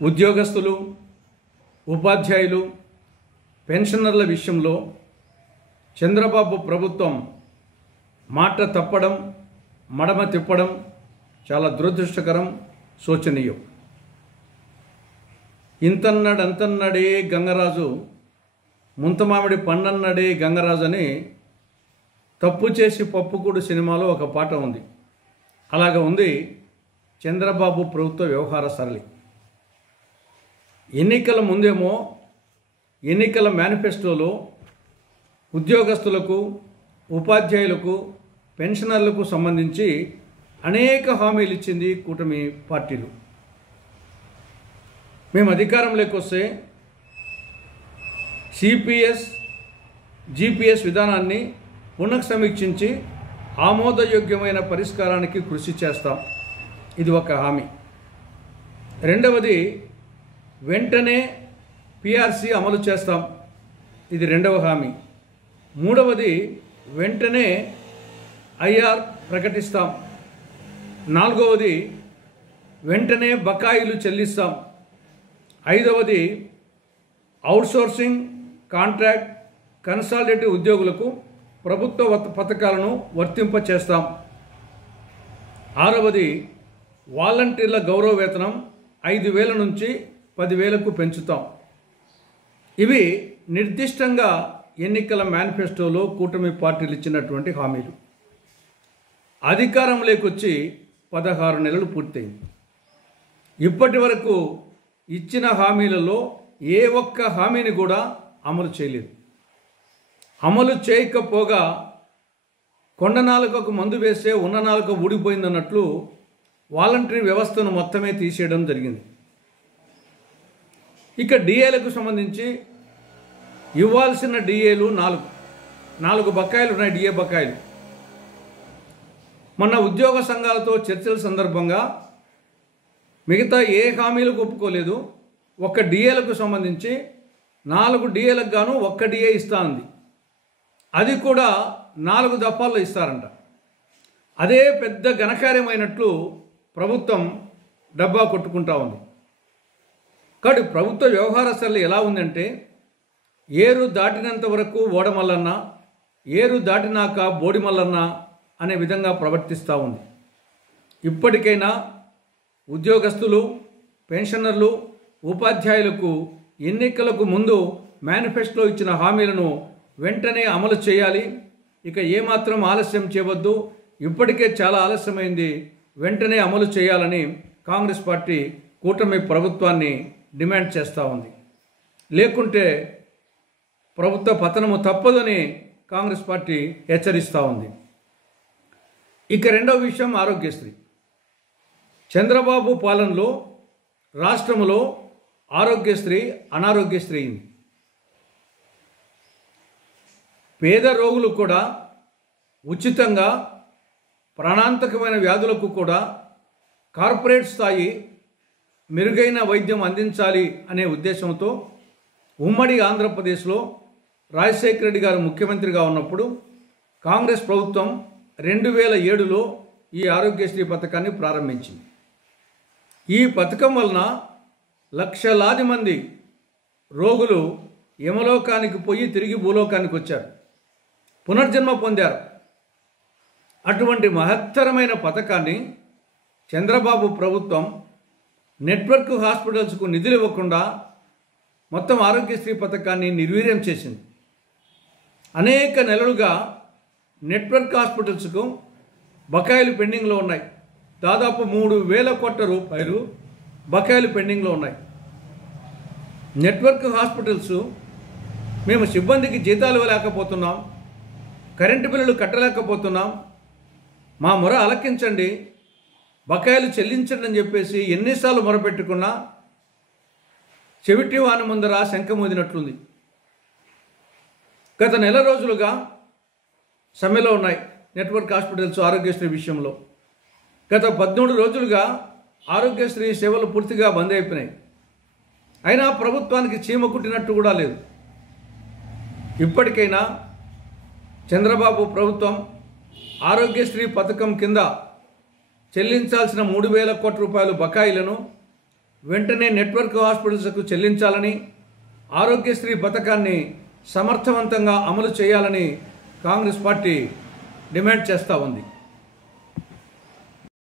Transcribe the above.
ఉద్యోగస్తులు, ఉపాధ్యాయులు, పెన్షనర్ల విషయంలో చంద్రబాబు ప్రభుత్వం మాట తప్పడం, మడమ తిప్పడం చాలా దురదృష్టకరం, శోచనీయం. ఇంతన్నడంతన్నడే గంగరాజు, ముంతమామిడి పండన్నడే గంగరాజు అని తప్పు చేసి పప్పుకూడు సినిమాలో ఒక పాట ఉంది. అలాగ ఉంది చంద్రబాబు ప్రభుత్వ వ్యవహార సరళి. ఎన్నికల ముందేమో ఎన్నికల మేనిఫెస్టోలో ఉద్యోగస్తులకు, ఉపాధ్యాయులకు, పెన్షనర్లకు సంబంధించి అనేక హామీలు ఇచ్చింది కూటమి పార్టీలు. మేము అధికారంలోకి వస్తే సిపిఎస్, జిపిఎస్ విధానాన్ని పునఃసమీక్షించి ఆమోదయోగ్యమైన పరిష్కారానికి కృషి చేస్తాం. ఇది ఒక హామీ. రెండవది, వెంటనే పిఆర్సి అమలు చేస్తాం. ఇది రెండవ హామీ. మూడవది, వెంటనే ఐఆర్ ప్రకటిస్తాం. నాలుగవది, వెంటనే బకాయిలు చెల్లిస్తాం. ఐదవది, అవుట్సోర్సింగ్, కాంట్రాక్ట్, కన్సాలిడేటివ్ ఉద్యోగులకు ప్రభుత్వ పథకాలను వర్తింపచేస్తాం. ఆరవది, వాలంటీర్ల గౌరవ వేతనం 5,000 నుంచి 10,000కు పెంచుతాం. ఇవి నిర్దిష్టంగా ఎన్నికల మేనిఫెస్టోలో కూటమి పార్టీలు ఇచ్చినటువంటి హామీలు. అధికారంలోకి వచ్చి 16 నెలలు పూర్తయింది. ఇప్పటి వరకు ఇచ్చిన హామీలలో ఏ ఒక్క హామీని కూడా అమలు చేయలేదు. అమలు చేయకపోగా కొండ నాలుకకు మందు వేస్తే ఉన్న నాలుక ఊడిపోయిందన్నట్లు వాలంటరీ వ్యవస్థను మొత్తమే తీసేయడం జరిగింది. ఇక డిఏలకు సంబంధించి ఇవ్వాల్సిన డిఏలు 4 బకాయిలు ఉన్నాయి. డిఏ బకాయిలు మొన్న ఉద్యోగ సంఘాలతో చర్చల సందర్భంగా మిగతా ఏ హామీలకు ఒప్పుకోలేదు. ఒక్క డిఏలకు సంబంధించి 4 డిఏలకు గాను 1 డిఏ ఇస్తా ఉంది. అది కూడా 4 దఫాల్లో ఇస్తారంట. అదే పెద్ద ఘనకార్యమైనట్లు ప్రభుత్వం డబ్బా కొట్టుకుంటా ఉంది. కాబట్టి ప్రభుత్వ వ్యవహార సరళి ఎలా ఉందంటే, ఏరు దాటినంత వరకు ఓడమల్లన్న, ఏరు దాటినాక బోడిమల్లన్న అనే విధంగా ప్రవర్తిస్తూ ఉంది. ఇప్పటికైనా ఉద్యోగస్తులు, పెన్షనర్లు, ఉపాధ్యాయులకు ఎన్నికలకు ముందు మేనిఫెస్టోలో ఇచ్చిన హామీలను వెంటనే అమలు చేయాలి. ఇక ఏమాత్రం ఆలస్యం చేయవద్దు. ఇప్పటికే చాలా ఆలస్యమైంది. వెంటనే అమలు చేయాలని కాంగ్రెస్ పార్టీ కూటమి ప్రభుత్వాన్ని డిమాండ్ చేస్తూ ఉంది. లేకుంటే ప్రభుత్వ పతనము తప్పదని కాంగ్రెస్ పార్టీ హెచ్చరిస్తూ ఉంది. ఇక రెండవ విషయం, ఆరోగ్యశ్రీ. చంద్రబాబు పాలనలో రాష్ట్రంలో ఆరోగ్యశ్రీ అనారోగ్యశ్రీ అయింది. పేద రోగులు కూడా ఉచితంగా ప్రాణాంతకమైన వ్యాధులకు కూడా కార్పొరేట్ స్థాయి మెరుగైన వైద్యం అందించాలి అనే ఉద్దేశంతో ఉమ్మడి ఆంధ్రప్రదేశ్లో రాజశేఖర రెడ్డి గారు ముఖ్యమంత్రిగా ఉన్నప్పుడు కాంగ్రెస్ ప్రభుత్వం 2007లో ఈ ఆరోగ్యశ్రీ పథకాన్ని ప్రారంభించింది. ఈ పథకం వలన లక్షలాది మంది రోగులు యమలోకానికి పోయి తిరిగి భూలోకానికి వచ్చారు, పునర్జన్మ పొందారు. అటువంటి మహత్తరమైన పథకాన్ని చంద్రబాబు ప్రభుత్వం నెట్వర్క్ హాస్పిటల్స్కు నిధులు ఇవ్వకుండా మొత్తం ఆరోగ్యశ్రీ పథకాన్ని నిర్వీర్యం చేసింది. అనేక నెలలుగా నెట్వర్క్ హాస్పిటల్స్కు బకాయిలు పెండింగ్లో ఉన్నాయి. దాదాపు 3,000 కోట్ల రూపాయలు బకాయిలు పెండింగ్లో ఉన్నాయి. నెట్వర్క్ హాస్పిటల్స్, మేము సిబ్బందికి జీతాలు ఇవ్వలేకపోతున్నాం, కరెంటు బిల్లులు కట్టలేకపోతున్నాం, మా మొర ఆలకించండి, బకాయిలు చెల్లించండి అని చెప్పేసి ఎన్నిసార్లు మొరపెట్టుకున్నా చెవిటి వాని ముందర శంఖమూదినట్లుంది. గత నెల రోజులుగా సమ్మెలో ఉన్నాయి నెట్వర్క్ హాస్పిటల్స్ ఆరోగ్యశ్రీ విషయంలో. గత 13 రోజులుగా ఆరోగ్యశ్రీ సేవలు పూర్తిగా బంద్ అయిపోయినాయి. అయినా ప్రభుత్వానికి చీమ కుట్టినట్టు కూడా లేదు. ఇప్పటికైనా చంద్రబాబు ప్రభుత్వం ఆరోగ్యశ్రీ పథకం కింద చెల్లించాల్సిన 3,000 కోట్ల రూపాయలు బకాయిలను వెంటనే నెట్వర్క్ హాస్పిటల్స్కు చెల్లించాలని, ఆరోగ్యశ్రీ పథకాన్ని సమర్థవంతంగా అమలు చేయాలని కాంగ్రెస్ పార్టీ డిమాండ్ చేస్తూ ఉంది.